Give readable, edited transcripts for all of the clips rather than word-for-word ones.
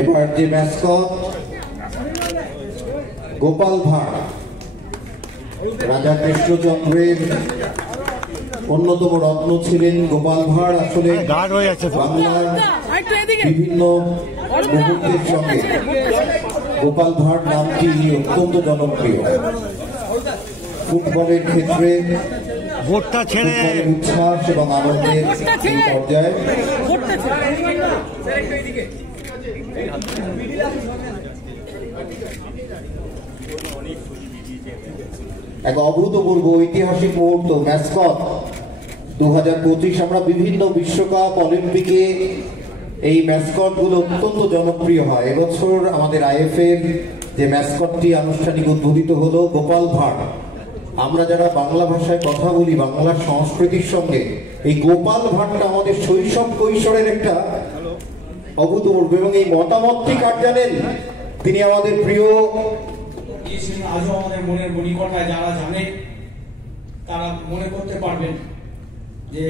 এবার যে ম্যাসকট গোপাল ভাঁড়, রাজা কৃষ্ণচন্দ্রের অন্যতম রত্ন ছিলেন গোপাল ভাঁড়। আসলে বাংলার বিভিন্ন মুহূর্তের সঙ্গে গোপাল ভাঁড় নামটি অত্যন্ত জনপ্রিয়। ফুটবলের ক্ষেত্রে উচ্ছ্বাস এবং আনন্দের এই পর্যায়ে এক অভূতপূর্ব ঐতিহাসিক মুহূর্ত ম্যাসকট 2025। আমরা বিভিন্ন বিশ্বকাপ, অলিম্পিকে এই ম্যাসকট গুলো অত্যন্ত জনপ্রিয় হয়। এবছর আমাদের আইএফএর যে ম্যাসকটটি আনুষ্ঠানিক উদ্বোধিত হলো গোপাল ভাঁড়। আমরা যারা বাংলা ভাষায় কথা বলি, বাংলা সংস্কৃতির সঙ্গে এই গোপাল ভাঁড়টা আমাদের শৈশব কৈশোরের একটা অভূতপূর্ব, এবং এই মতামতটি কার জানেন? তিনি আমাদের প্রিয়, আজও আমাদের মনের মণিকোঠায় যারা জানে তারা মনে করতে পারবেন যে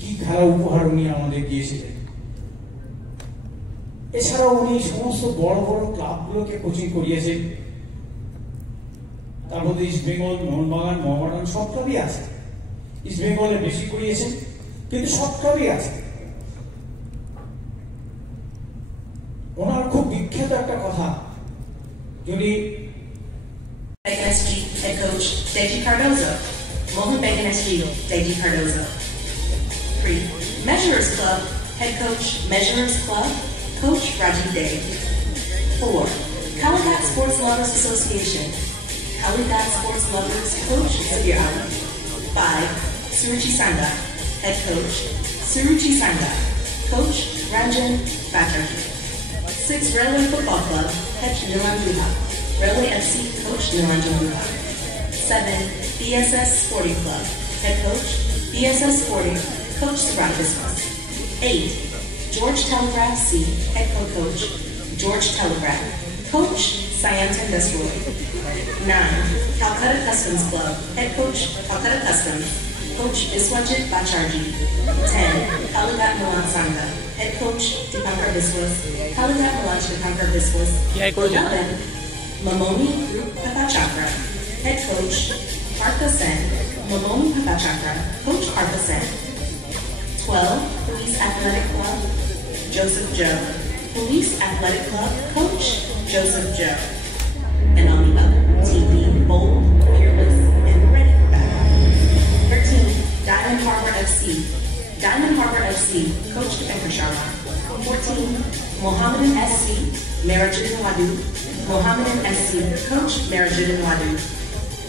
কি খেলা উপহার উনি আমাদের দিয়েছিলেন। এছাড়াও উনি সমস্ত বড় বড় ক্লাবগুলোকে কোচিং করিয়েছেন। তার মধ্যে ইস্ট বেঙ্গল, মোহনবাগান, মোহামেডান সব ক্লাবই আছে। ইস্ট বেঙ্গলে বেশি করিয়েছেন, কিন্তু সব ক্লাবই আছে। ওনার খুব বিখ্যাত একটা কথা, যদি head coach Deji Cardozo, Mohan Bagan SG, Deji Cardozo. 3. Measurers Club, head coach Measurers Club, coach Rajiv Day. 4. Calicut Sports Lovers Association, Calicut Sports Lovers, coach Sabir Ali. 5. Suruchi Sangha, head coach Suruchi Sangha, coach Ranjan Batterjee. 6. Railway Football Club, head Nilan Duha, Railway FC coach Nilanjan Duha. 7. BSS Sporting Club, head coach BSS Sporting, coach Subrat Biswas. 8. George Telegraph C, head coach George Telegraph, coach Sayantan Desroy. 9. Calcutta Customs Club, head coach Calcutta Customs, coach Biswajit Bacharji. 10. Kaligat Milan Sangha, head coach Dipankar Biswas, Kaligat Milan Dipankar Biswas. 11. Mamoni Group Patachakra, head coach Artha Sen, Mamoni Patachakra, coach Artha Sen. 12. Police Athletic Club, Joseph Joe, Police Athletic Club, coach Joseph Joe. And on the other, TV, bold, fearless, and ready for battle. 13. Diamond Harbor FC, Diamond Harbor FC, coach Dipankar Sharma. 14. Mohammedan SC, Merajuddin Wadu, Mohammedan SC, coach Merajuddin Wadu.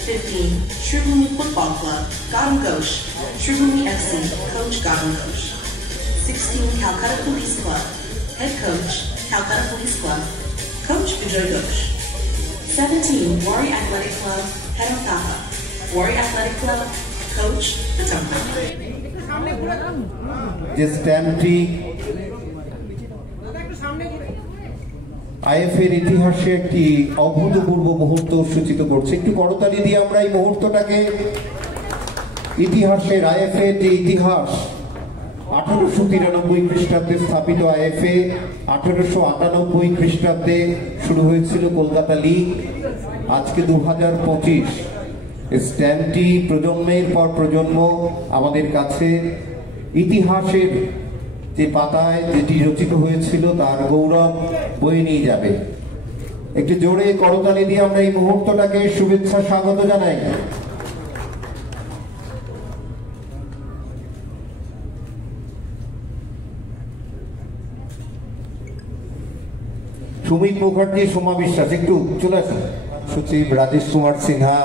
15. Shribhumi Football Club, Gautam Ghosh, Shribhumi FC, coach Gautam Ghosh. 16. Calcutta Police Club, head coach Calcutta Police Club, coach Bijoy Ghosh. 17. Wari Athletic Club, head of Taha, Wari Athletic Club, coach Patampa. যে স্ট্যাম্পটি আইএফএর ইতিহাসে একটি অভূতপূর্ব মুহূর্ত সূচিত করছে। একটু করতালি দিয়ে আমরা এই মুহূর্তটাকে, ইতিহাসের আইএফএর যে ইতিহাস, 1893 খ্রিস্টাব্দে স্থাপিত আইএফএ, 1898 খ্রিস্টাব্দে শুরু হয়েছিল কলকাতা লিগ, আজকে 2025। স্ট্যাম্পটি প্রজন্মের পর প্রজন্ম আমাদের কাছে ইতিহাসের যে পাতায় যেটি রচিত হয়েছিল তার গৌরব বয়ে নিয়ে যাবে। একটু জোরে করতালি দিয়ে আমরা এই মুহূর্তটাকে শুভেচ্ছা স্বাগত জানাই। সুমিত মুখার্জি, সোমা বিশ্বাস, একটু চলে আসুন। সচিব রাজেশ কুমার সিনহা,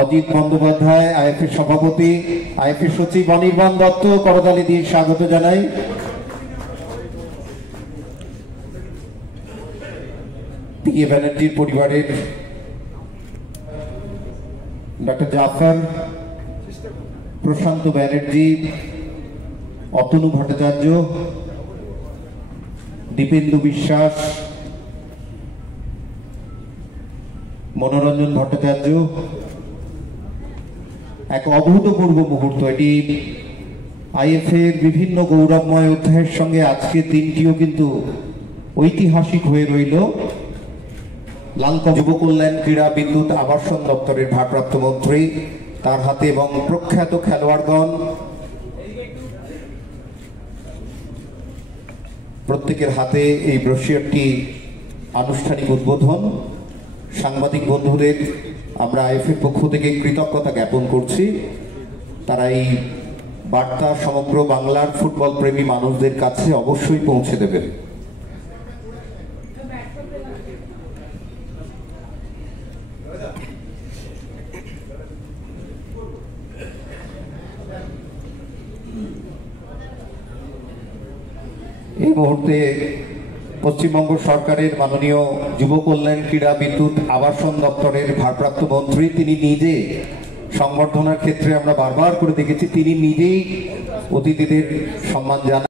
অজিত বন্দ্যোপাধ্যায়, আইএফএ সভাপতি, আইএফএ সচিব অনির্বাণ দত্ত, করতালি দিয়ে স্বাগত জানাই। পিএ ব্যানার্জির পরিবারের ডক্টর জাফর, প্রশান্ত ব্যানার্জি, অতনু ভট্টাচার্য, দীপেন্দু বিশ্বাস, মনোরঞ্জন ভট্টাচার্য। এক অভূতপূর্ব মুহূর্ত, এটি আইএফএর বিভিন্ন গৌরবময় অধ্যায়ের সঙ্গে আজকের দিনটিও কিন্তু ঐতিহাসিক হয়ে রইল। লালকমল যুব কল্যাণ ক্রীড়া বিদ্যুৎ আবাসন দপ্তরের ভারপ্রাপ্ত মন্ত্রী তার হাতে এবং প্রখ্যাত খেলোয়াড়গণ প্রত্যেকের হাতে এই ব্রোশিয়রটি আনুষ্ঠানিক উদ্বোধন। সাংবাদিক বন্ধুদের আমরা আইএফএর পক্ষ থেকে কৃতজ্ঞতা জ্ঞাপন করছি, তারা এই বার্তা সমগ্র বাংলার ফুটবল প্রেমী মানুষদের কাছে অবশ্যই পৌঁছে দেবেন। এই মুহূর্তে পশ্চিমবঙ্গ সরকারের মাননীয় যুব কল্যাণ ক্রীড়া বিদ্যুৎ আবাসন দপ্তরের ভারপ্রাপ্ত মন্ত্রী, তিনি নিজে সংবর্ধনার ক্ষেত্রে আমরা বারবার করে দেখেছি তিনি নিজেই অতিথিদের সম্মান জানান।